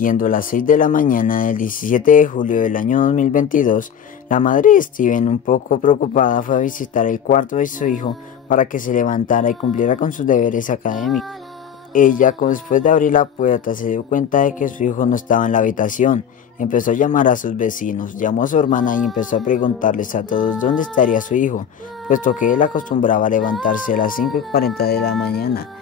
Siendo las 6 de la mañana del 17 de julio del año 2022, la madre de Steven, un poco preocupada, fue a visitar el cuarto de su hijo para que se levantara y cumpliera con sus deberes académicos. Ella, después de abrir la puerta, se dio cuenta de que su hijo no estaba en la habitación. Empezó a llamar a sus vecinos, llamó a su hermana y empezó a preguntarles a todos dónde estaría su hijo, puesto que él acostumbraba a levantarse a las 5:40 de la mañana,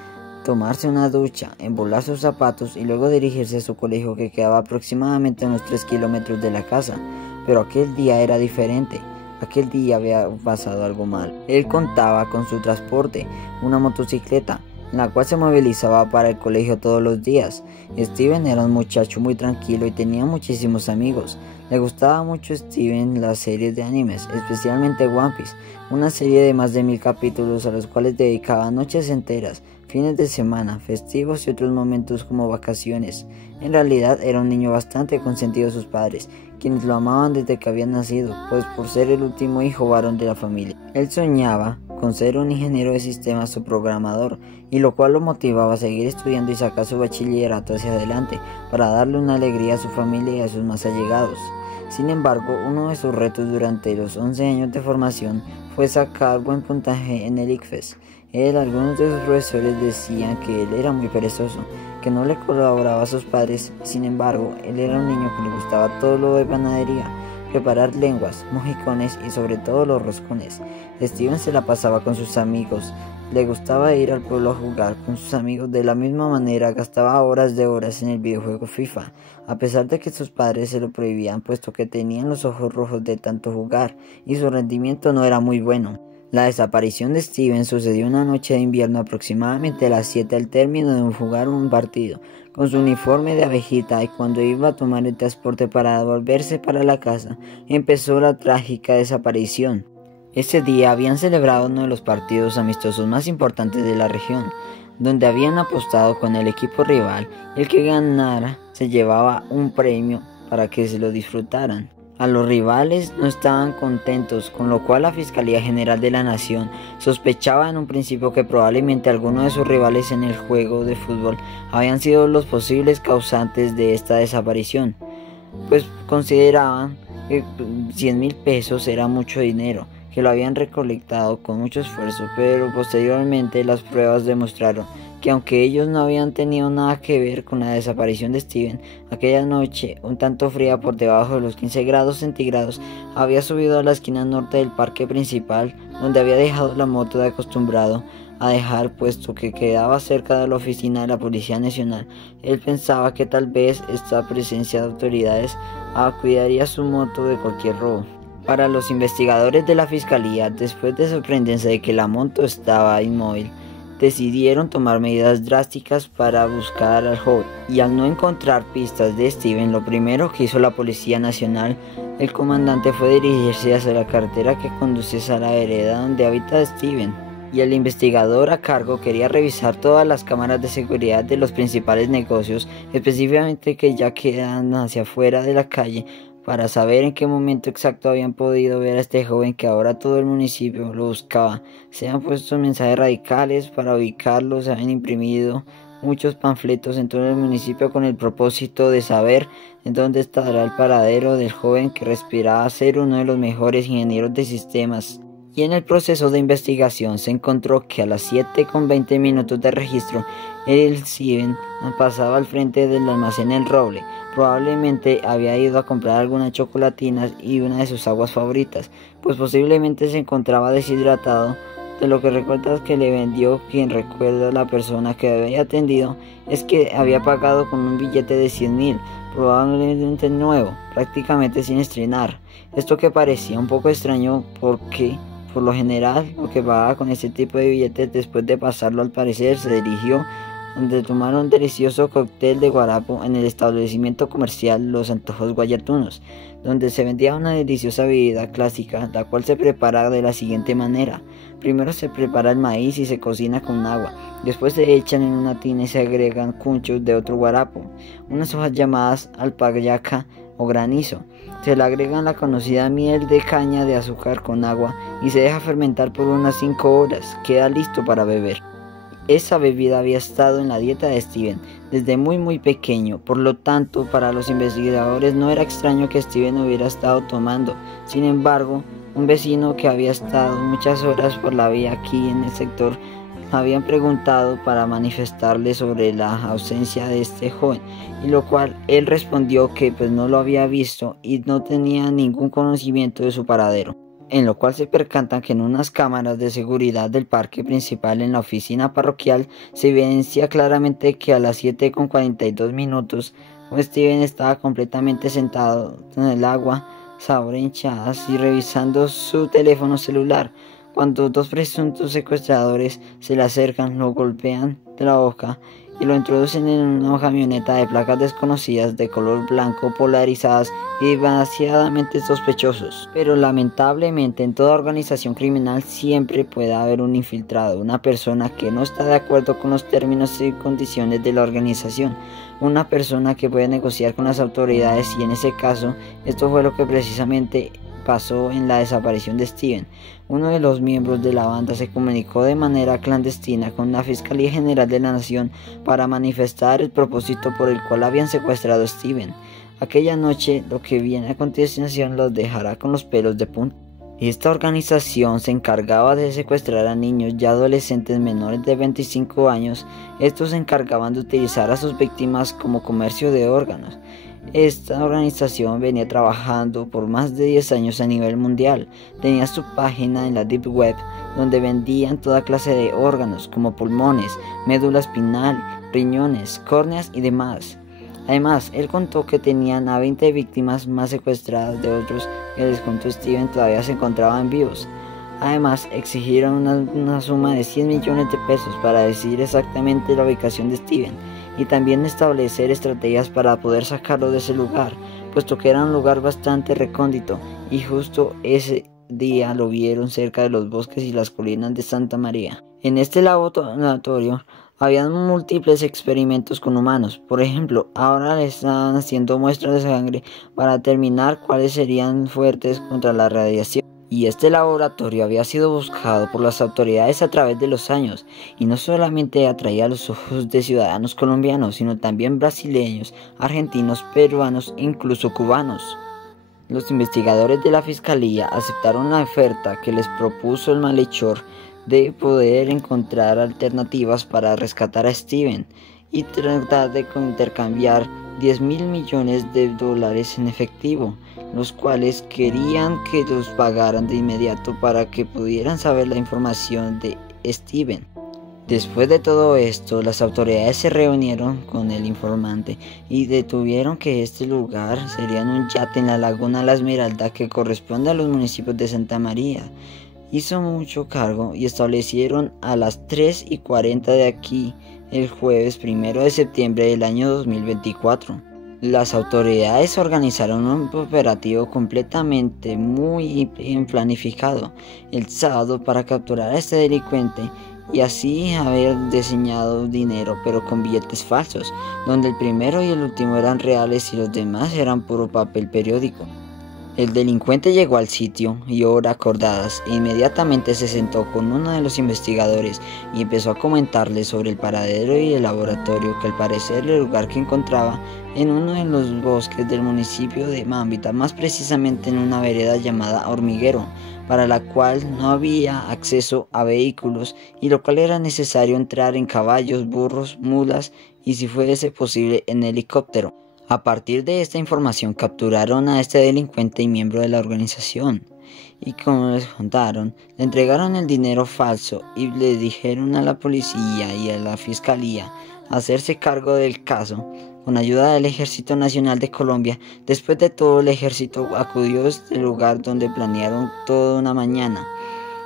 tomarse una ducha, embolar sus zapatos y luego dirigirse a su colegio, que quedaba aproximadamente a unos 3 kilómetros de la casa. Pero aquel día era diferente. Aquel día había pasado algo mal. Él contaba con su transporte, una motocicleta, en la cual se movilizaba para el colegio todos los días. Steven era un muchacho muy tranquilo y tenía muchísimos amigos. Le gustaba mucho a Steven las series de animes, especialmente One Piece, una serie de más de 1000 capítulos a los cuales dedicaba noches enteras, fines de semana, festivos y otros momentos como vacaciones. En realidad era un niño bastante consentido de sus padres, quienes lo amaban desde que había nacido, pues por ser el último hijo varón de la familia. Él soñaba con ser un ingeniero de sistemas o programador, y lo cual lo motivaba a seguir estudiando y sacar su bachillerato hacia adelante para darle una alegría a su familia y a sus más allegados. Sin embargo, uno de sus retos durante los 11 años de formación fue sacar buen puntaje en el ICFES. Algunos de sus profesores decían que él era muy perezoso, que no le colaboraba a sus padres. Sin embargo, él era un niño que le gustaba todo lo de panadería, preparar lenguas, mojicones y sobre todo los roscones. Steven se la pasaba con sus amigos, le gustaba ir al pueblo a jugar con sus amigos. De la misma manera gastaba horas de horas en el videojuego FIFA, a pesar de que sus padres se lo prohibían, puesto que tenían los ojos rojos de tanto jugar y su rendimiento no era muy bueno. La desaparición de Steven sucedió una noche de invierno aproximadamente a las 7 al término de jugar un partido con su uniforme de abejita, y cuando iba a tomar el transporte para volverse para la casa, empezó la trágica desaparición. Ese día habían celebrado uno de los partidos amistosos más importantes de la región, donde habían apostado con el equipo rival, y el que ganara se llevaba un premio para que se lo disfrutaran. A los rivales no estaban contentos, con lo cual la Fiscalía General de la Nación sospechaba en un principio que probablemente algunos de sus rivales en el juego de fútbol habían sido los posibles causantes de esta desaparición, pues consideraban que 100,000 pesos era mucho dinero, que lo habían recolectado con mucho esfuerzo, pero posteriormente las pruebas demostraron que aunque ellos no habían tenido nada que ver con la desaparición de Steven, aquella noche, un tanto fría por debajo de los 15 grados centígrados, había subido a la esquina norte del parque principal, donde había dejado la moto de acostumbrado a dejar, puesto que quedaba cerca de la oficina de la Policía Nacional. Él pensaba que tal vez esta presencia de autoridades cuidaría su moto de cualquier robo. Para los investigadores de la Fiscalía, después de sorprenderse de que la moto estaba inmóvil, decidieron tomar medidas drásticas para buscar al joven, y al no encontrar pistas de Steven, lo primero que hizo la Policía Nacional, el comandante, fue dirigirse hacia la carretera que conduce a la vereda donde habita Steven, y el investigador a cargo quería revisar todas las cámaras de seguridad de los principales negocios, específicamente que ya quedan hacia afuera de la calle, para saber en qué momento exacto habían podido ver a este joven que ahora todo el municipio lo buscaba. Se han puesto mensajes radicales para ubicarlo, se han imprimido muchos panfletos en todo el municipio con el propósito de saber en dónde estará el paradero del joven que respiraba ser uno de los mejores ingenieros de sistemas. Y en el proceso de investigación se encontró que a las 7:20 de registro, el Steven pasaba al frente del almacén El Roble. Probablemente había ido a comprar algunas chocolatinas y una de sus aguas favoritas, pues posiblemente se encontraba deshidratado. De lo que recuerda que le vendió, quien recuerda a la persona que había atendido, es que había pagado con un billete de 100,000, probablemente nuevo, prácticamente sin estrenar. Esto que parecía un poco extraño porque por lo general lo que pagaba con este tipo de billetes, después de pasarlo, al parecer se dirigió donde tomaron un delicioso cóctel de guarapo en el establecimiento comercial Los Antojos Guayatunos, donde se vendía una deliciosa bebida clásica, la cual se prepara de la siguiente manera. Primero se prepara el maíz y se cocina con agua, después se echan en una tina y se agregan cunchos de otro guarapo, unas hojas llamadas alpayaca o granizo. Se le agregan la conocida miel de caña de azúcar con agua y se deja fermentar por unas 5 horas. Queda listo para beber. Esa bebida había estado en la dieta de Steven desde muy pequeño, por lo tanto para los investigadores no era extraño que Steven hubiera estado tomando. Sin embargo, un vecino que había estado muchas horas por la vía aquí en el sector habían preguntado para manifestarle sobre la ausencia de este joven, y lo cual él respondió que pues no lo había visto y no tenía ningún conocimiento de su paradero. En lo cual se percatan que en unas cámaras de seguridad del parque principal en la oficina parroquial se evidencia claramente que a las 7:42 Steven estaba completamente sentado en el agua, sobre hinchadas y revisando su teléfono celular, cuando dos presuntos secuestradores se le acercan, lo golpean de la boca y lo introducen en una camioneta de placas desconocidas de color blanco, polarizadas y demasiadamente sospechosos. Pero lamentablemente en toda organización criminal siempre puede haber un infiltrado, una persona que no está de acuerdo con los términos y condiciones de la organización, una persona que puede negociar con las autoridades, y en ese caso esto fue lo que precisamente pasó en la desaparición de Steven. Uno de los miembros de la banda se comunicó de manera clandestina con la Fiscalía General de la Nación para manifestar el propósito por el cual habían secuestrado a Steven. Aquella noche, lo que viene a continuación los dejará con los pelos de punta. Esta organización se encargaba de secuestrar a niños y adolescentes menores de 25 años. Estos se encargaban de utilizar a sus víctimas como comercio de órganos. Esta organización venía trabajando por más de 10 años a nivel mundial. Tenía su página en la Deep Web, donde vendían toda clase de órganos como pulmones, médula espinal, riñones, córneas y demás. Además, él contó que tenían a 20 víctimas más secuestradas de otros que les contó Steven todavía se encontraban vivos. Además, exigieron una suma de 100 millones de pesos para decidir exactamente la ubicación de Steven y también establecer estrategias para poder sacarlo de ese lugar, puesto que era un lugar bastante recóndito, y justo ese día lo vieron cerca de los bosques y las colinas de Santa María. En este laboratorio habían múltiples experimentos con humanos. Por ejemplo, ahora le están haciendo muestras de sangre para determinar cuáles serían fuertes contra la radiación. Y este laboratorio había sido buscado por las autoridades a través de los años, y no solamente atraía a los ojos de ciudadanos colombianos, sino también brasileños, argentinos, peruanos e incluso cubanos. Los investigadores de la fiscalía aceptaron la oferta que les propuso el malhechor de poder encontrar alternativas para rescatar a Steven y tratar de intercambiar 10.000 millones de dólares en efectivo, los cuales querían que los pagaran de inmediato para que pudieran saber la información de Steven. Después de todo esto, las autoridades se reunieron con el informante y detuvieron que este lugar sería en un yate en la laguna La Esmeralda, que corresponde a los municipios de Santa María. Hizo mucho cargo y establecieron a las 3:40 de aquí el jueves 1 de septiembre del año 2024. Las autoridades organizaron un operativo completamente muy bien planificado el sábado para capturar a este delincuente y así haber diseñado dinero, pero con billetes falsos, donde el primero y el último eran reales y los demás eran puro papel periódico. El delincuente llegó al sitio y hora acordadas e inmediatamente se sentó con uno de los investigadores y empezó a comentarle sobre el paradero y el laboratorio, que al parecer el lugar que encontraba en uno de los bosques del municipio de Mambita, más precisamente en una vereda llamada Hormiguero, para la cual no había acceso a vehículos y lo cual era necesario entrar en caballos, burros, mulas y, si fuese posible, en helicóptero. A partir de esta información capturaron a este delincuente y miembro de la organización, y como les contaron, le entregaron el dinero falso y le dijeron a la policía y a la fiscalía hacerse cargo del caso con ayuda del Ejército Nacional de Colombia. Después de todo, el ejército acudió a este lugar donde planearon toda una mañana.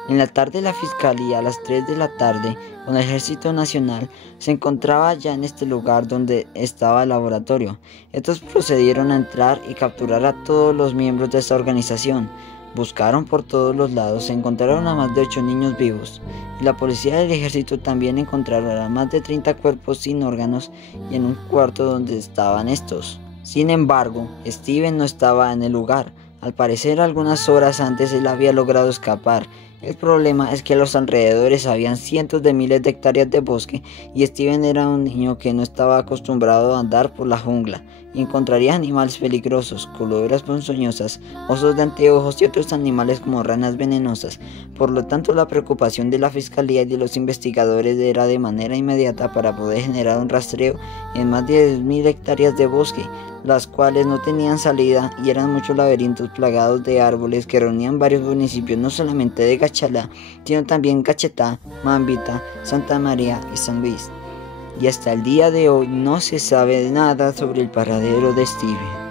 En la tarde, la fiscalía a las 3 de la tarde con el Ejército Nacional se encontraba ya en este lugar donde estaba el laboratorio. Estos procedieron a entrar y capturar a todos los miembros de esta organización. Buscaron por todos los lados, se encontraron a más de 8 niños vivos, y la policía del ejército también encontraron a más de 30 cuerpos sin órganos y en un cuarto donde estaban estos. Sin embargo, Steven no estaba en el lugar. Al parecer, algunas horas antes él había logrado escapar El problema es que a los alrededores habían cientos de miles de hectáreas de bosque y Steven era un niño que no estaba acostumbrado a andar por la jungla y encontraría animales peligrosos, culebras ponzoñosas, osos de anteojos y otros animales como ranas venenosas. Por lo tanto, la preocupación de la fiscalía y de los investigadores era de manera inmediata para poder generar un rastreo en más de 10.000 hectáreas de bosque, las cuales no tenían salida y eran muchos laberintos plagados de árboles que reunían varios municipios, no solamente de Gachalá, sino también Cachetá, Mambita, Santa María y San Luis. Y hasta el día de hoy no se sabe nada sobre el paradero de Steven.